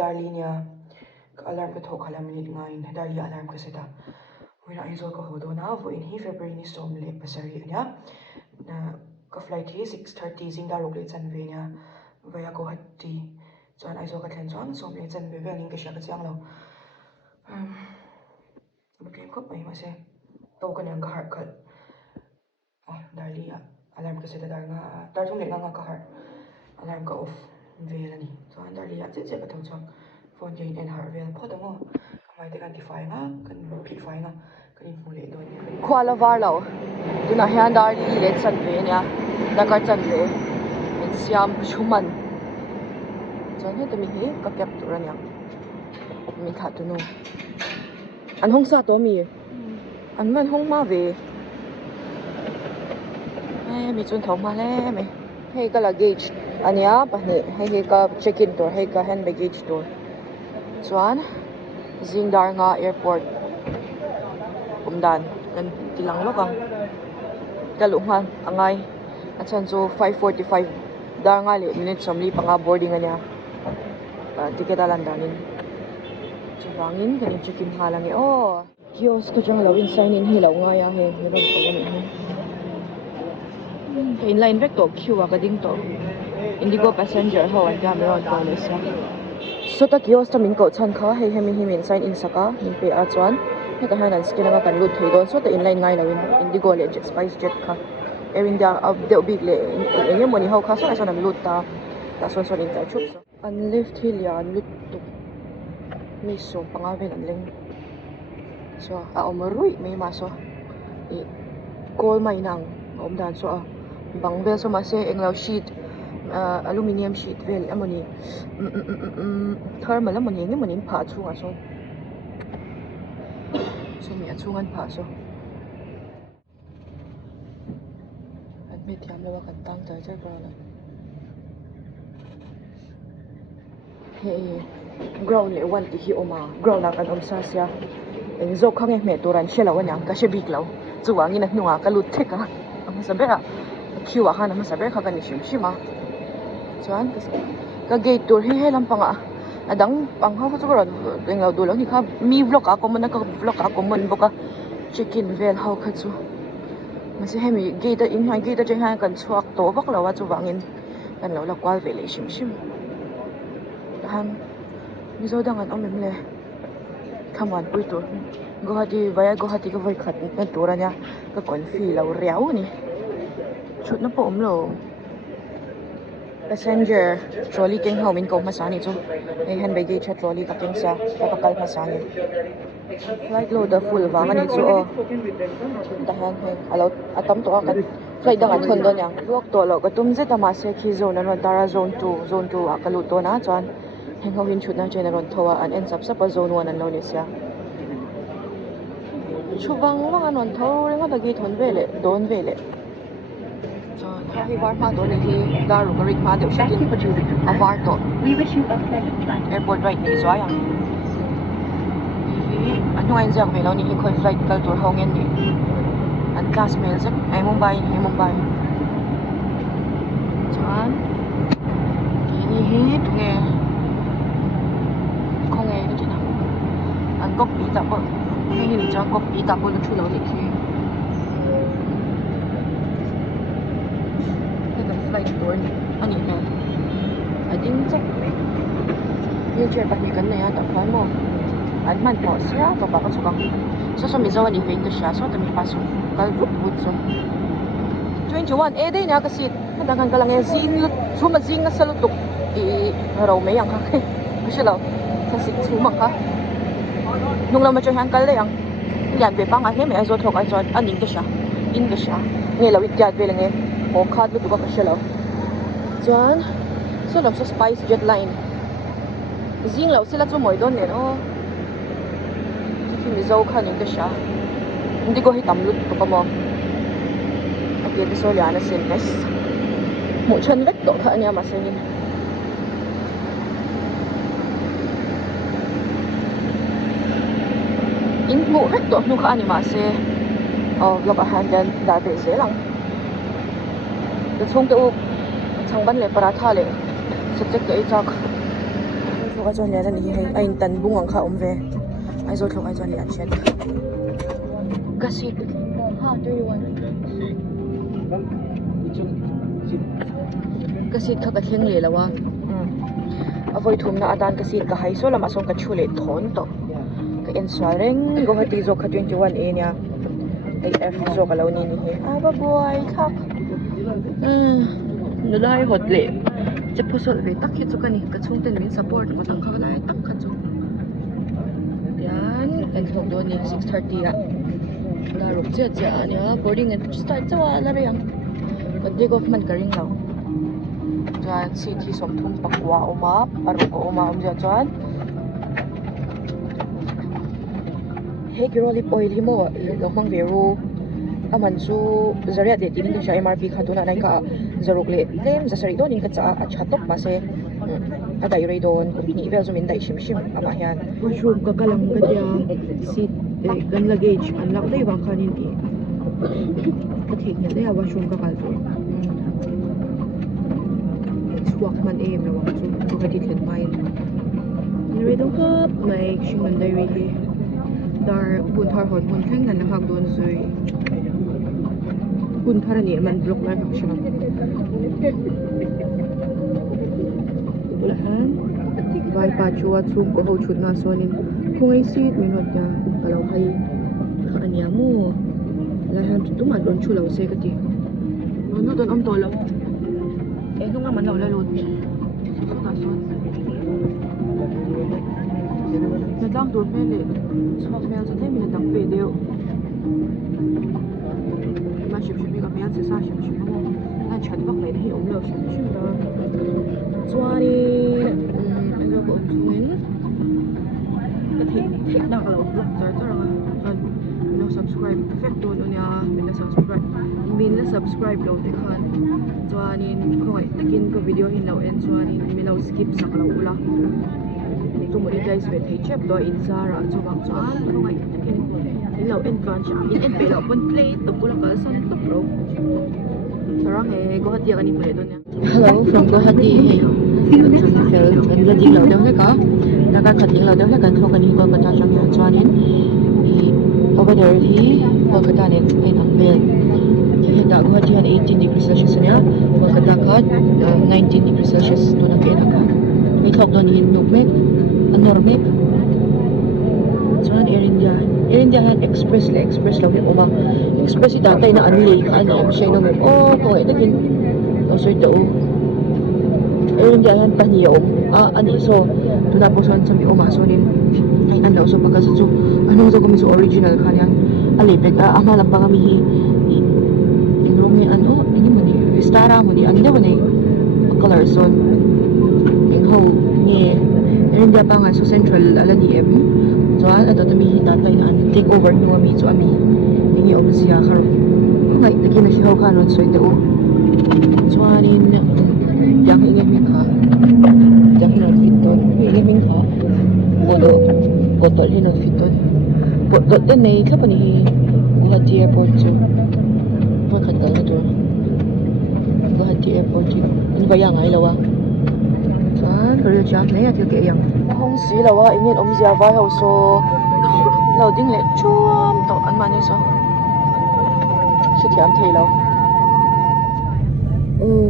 darli niya alarm ka thok hala minute ngain darli alarm ka seda wira izol ka hodo na vo in hi February ni som le pasari anya na ka flight hi 6:30 zing darok le chan ve nya vaya ko hatti chuan aizo ka thlen chuan som le chan ve ve ning ka sha ka chiang lo butlem khop mai ma se to ka nyang ka har khat darli alarm ka seda dar nga tar thum le nga ka har alarm ka off ve la ni chuan darli che che ka thong chang phone ke in har vel phodamo mai te kan ti fai nga kan phi fai nga kan mu le do ni khwala war lo tuna hian darli le chan ve nya da ka chan ve in siam chuman chuan he tami hi ka kep tur anya mi kha tu no an hong sa to mi an man hong ma ve ai mi chun thong ma le me hei ka luggage ania pahni hei ka check in tur hei ka hand baggage tur chuan zingdar nga airport umdan kan tilang lokang kalungan angai achan chu 5:45 dar nga le minute somli panga boarding ania ticket alan danin chuwangin kan check in halange kiosk ka jang lo in sign in hi lo nga ya he he ban ko ni he in line vek to queue ka ding to indigo passenger ho an camera on police so ta kiosk ta min ko chan kha he he min sign in saka min pe a chuan heta hanan skin anga kan lut thei don so ta in line ngai lo in indigo le jet spice jet kha air india of the big le enge moni ho kha so an lut ta son in ta chup so an left hill ya lut tu mi so panga vel an leng so a omrui me ma so e kol mai nang om dan so a bang vel so ma se englo sheet aluminium sheet vel amoni thermal amoni nge moni pha chunga so mi achungan pha so admi thiam lewa kan tang tai chai bra hey ground le wan ti hi oma ground la kan om sa sia eng zo khange me turan shela wanyang ka she big lo chuwangin a hnunga ka lut theka ama sabera khiwa hana ma saber kha kan ni shima chuan ka gate tur hi he lampanga adang pang ha chu ron englo du lo ni kha mi vlog a common ka vlog a common boka check in vel how kha chu mase hemi gate in ha gate jeng ha kan chuak to vak lawa chuwangin kan lo la kwal ve le shim han mizo dangan omem le thaman pui tur guwahati ka voi khat na turanya ka konfi lo riau ni chut na po omlo passenger trolley keng home in ko masani chu ei han baggage trolley ka keng sa ka kal masani flight load the full wa mani chu da han he alo atam to ka flight dang an thon don yang lok to lo ka tum je tama se khi zone an tara zone 2 a ka lu to na chuan heng ho hin chutna chen ron thowa an en sap sap zone 1 an lo ni sia chuwang wang an on tho renga da gi thon vele don vele chuan hi war ma to ni hi daru ka rik ma de shitin a war to we wish you a pleasant flight airport right ni so yang hi an hoin jang velo ni hi khoi flight kal tur hongen ni an class mail zek ai mumbai chuan ni hi tunge konge ni na an copy ta bo ni ni chang copy ta bo lu thu lo ni thi flight tour ani he ading check me wheelchair pa ni kan na ya ta phai mo an man po sia pa pa ka chukang so mi zawani vein to sha so ta mi pasu kal vut so 21 e dei na ka sit madangan kalang e zin lut chuma zing na salut tuk i ro me yang ka shilo sa sit chuma ka nung la ma cho hang kal le yang lian be pang a he me ai zo thok ai zo aning ka sha in ka sha nge lo wit kat ve le nge o khat lu tu ka shilo chuan so lam so spice jet line zing lo sila chu moi don ne no mi zo khan in ka sha ndi ko hi tam lut to ka mo ake to so liana sin nice mu chen vek to kha anya ma sengin in mu vek to nu kha ani ma se vlog a handan da be se lang the chung te u changban le paratha le subject ke chak ka chuan lian ani hei a in tan bung ang kha om ve ai zo thlok ai chuan lian chen kasit ha 21 kasit kha ka thleng le lawa avoi thumna adan kasit ka hai so lama song ka chule thon to ka en swaleng go hati zo kha 21 e nya ai f zo ka lo ni ni he aba boy thak nulai hot le che phosol ve tak hi chu kani ka chung ten min support ko tang kha lai tak kha chu yan kan thok do ni 6:30 a la ruk che che anya boarding and start chawa la riang kan take off man ka ring lo chuan si thi som thum pakwa oma paru ko oma om ja chuan he girolip oil hi mo lo mang veru aman chu zaria de tin ka sha mrp khatuna nai ka zaruk le lem zasari don in ka cha a chatok ma se adai rei don ni vel zum in dai shim shim ama hian mushroom ka kalang ka dia seat kan luggage an lak dei wang khanin ni ka thek ne le washroom ka kal tu swak man em na wang chu ko ka ti thlen mai ni rei do kap mai shim man dai ri hi dar hun thar hon hun theng nan hak don zui kun thara ni man block lai hak sham bulahan vai pa chuwa chung ko ho chut na sonin khoi sit minot ya kalau hai ania mu la han tu ma don chu lo se ka ti no don om to lo e nung man lo la lot so ta so na dang don me le so me so te mi na dang pe deu ma ship ship ka me se sa ship ship mo na chat bak le hi om lo ship ship da chuani anh go om chuin ka thik na ka lo vlog tar tar nga chuan no subscribe effect don nya min la subscribe lo te khan chuanin khoi takin ko video hin lo en chuanin mi lo skip sak lo ula tu monetize ve thei chep do in zara chuwang chuan khoi takin in lo en kan cha in en pe lo pon play to pula ka san to pro sarang he Guwahati ani pule don ya hello from Guwahati he fel kan la ding lo deu le ka da ka khating lo deu le kan thok ani ko ka ta chang ya chuanin over there hi Kolkata nen ai nang bel he da Guwahati han 18 degrees Celsius nya Kolkata ka 19 degrees Celsius to na ke na ka mi thok don hin nuk mek anor mek chuan Air India han express lo he oma express ita tai na ani le kha ani em sei no me o ko e takin no soi to Air India han pani om ani so tuna poson chami oma sonin ai an lo so paka su anu zo ko mi so original khanya ale pek ama lampang mi hi inrom ni ano ini mani vistara mani ande mani color zone ing ho ni Air India pa nga so central alani em chuan ato mi hi tatay na take over ni mi chu ami ini om sia kharo ngai takin na sihaw khanon soi te o chuanin yang inge mi kha yang hin fit ton inge min kha bodo kotol hin fit ton bodo den nei kha pani Guwahati airport chu ma khat kal na tur Guwahati airport chu in bayang ai lawa chuan rio cha nei atil ke yang hong si lawa ingin om zia vai ho so loading le chuam to an mani so thiam thei lo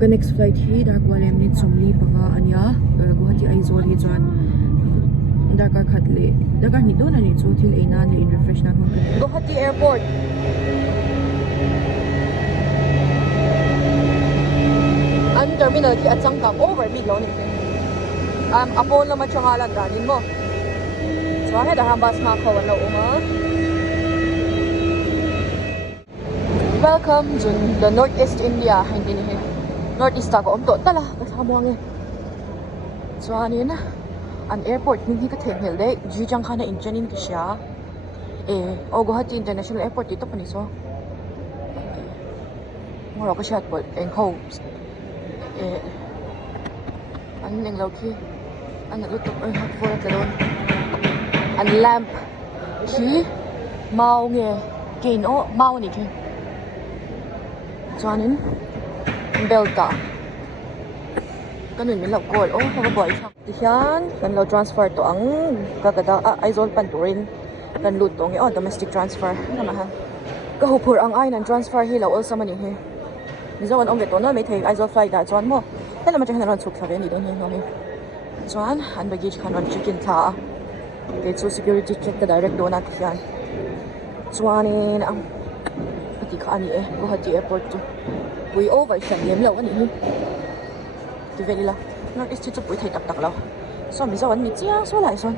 ka next flight hi dar kwalem ni chomli panga ania Guwahati ai zol hi chuan dakar khatle dakar ni don ani chu thil eina le in refresh na hon Guwahati airport an terminal ki achang kam over big lo ni apon lo ma changalan danin mo so he da hambas ma khawan lo uma welcome to the Northeast India hindi ni Northeast ko om to tala ka samuang e so anin an airport ni ka thengel de ji chang khana inchenin ki sha Guwahati International Airport dito pa ni so moro ka shat bol eng ho an ning lo ki an lutok ay hak for at lalon an lamp ki mau nge gain o mau ni ki chuanin belta Ganun min lau call. Oh, nakaboy siya. Diyan, kan lau transfer to ang kagada aizol panturin. Kan lutong oh domestic transfer. Namahan. Kahupur ang ay nan transfer hi lau all sa mani hi. Mizoram om beto no may thei aizol flight da chuan mo. Kala ma chahan ron suk sa ni don hi no hi. Chuan an baggage kan ron chicken tha. Te chu security check ta direct do na tiyan. Chuanin ang pati ka ani Guwahati airport to. Pui over siya lem lau ani hi. Tu veli la. North East chu pui thei tak tak lau. So Mizoram ni chia so lai son.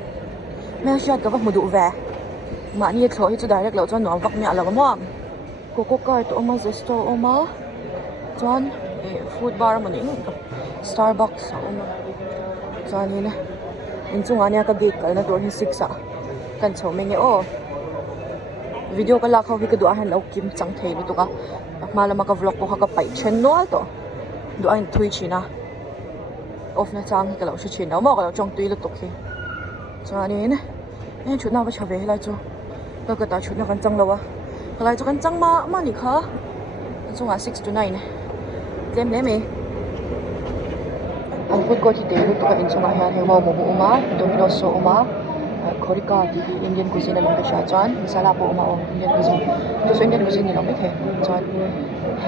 Mẹ shot ka vak mudu ve. Ma ni thlo hi chu direct lau chuan nuam vak mi ala mom. Coco car to oma zesto oma. Chuan food bar mani Starbucks oma. Chuan ni na. In chunga nia ka gate kal na door hi 6 a. Kan chomeng e o. Video ka la khaw hi ka du ahan lau kim chang thei lu tu ka. Malama ka vlog ko ka pai chen no to. Du ain thui china. Off na chang hi ka lau shi chin na mo ka lau chong tui lu tok hi. Chuan ni na. Nên chút nào vào trở về lại cho tôi cứ ta chút nào vẫn trăng lâu à cái lại cho căn trăng mà nị khá chung à 6 to 9 này đem lấy mày anh phút coi thì để lúc tôi in chung à hiện hay mau một bộ má Domino's so má Korika thì Indian cuisine là cái sao chọn masala bộ mà Indian cuisine tôi Indian cuisine là mấy thế chọn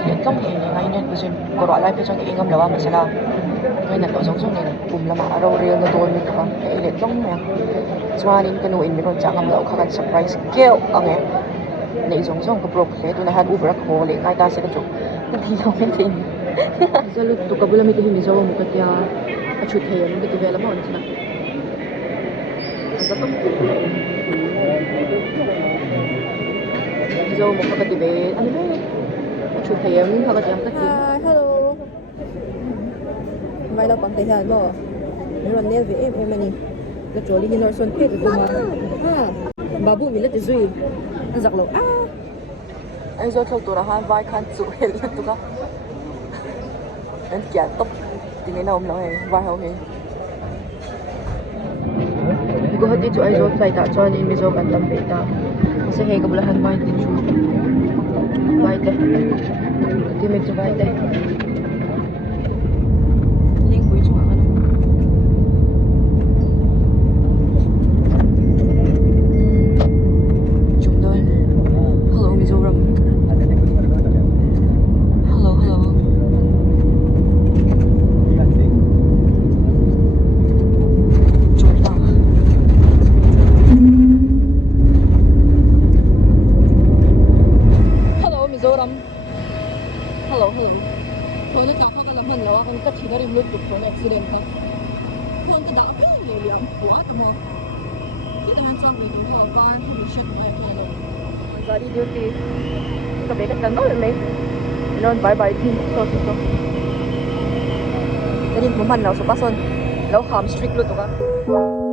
hiện trong hiện này Indian cuisine có loại lại cái chọn cái ngâm là masala ngay là tổ giống này cùng là mà rau riêng là tôi mới có cái hiện trong này chuanin kanuin mi ron changam lo khakan surprise keu ange nei zong zong ko prop hle tu na han uber ko le kai ta se ka chu ta thi lo me tin zalu tu kabula mi hi Mizoram mu ka tia a chu thei an ke vela mo na azatam Mizoram mu ka ti be ani be a chu thei an ka tia ta ki hello mai lo pang te han mo mi ron ne ve em ani cái chỗ đi nó xuân phết rồi mà bà bu mình lấy cái gì nó giặc lộ anh rồi theo tôi là hai vai khăn chụp hết lên tôi có anh chả tóc thì ngày nào ông nói vai không hề có hết chỗ anh rồi phải tạo cho nên bây giờ bạn tâm bể tạo sẽ hay có bữa vai thì chú vai đây thì mình cho vai đây hello thôi nó chọn cái làm mình là con cắt chỉ đã đem luôn chụp con accident đó con cái đạo cái này liệm quá tao mua cái này ăn xong thì đúng rồi con thì shit này kia rồi giờ đi duty cái bé cái nói lên nên bye bye thì so cái đi của mình nào số 8 lâu hàm strict luôn tụi con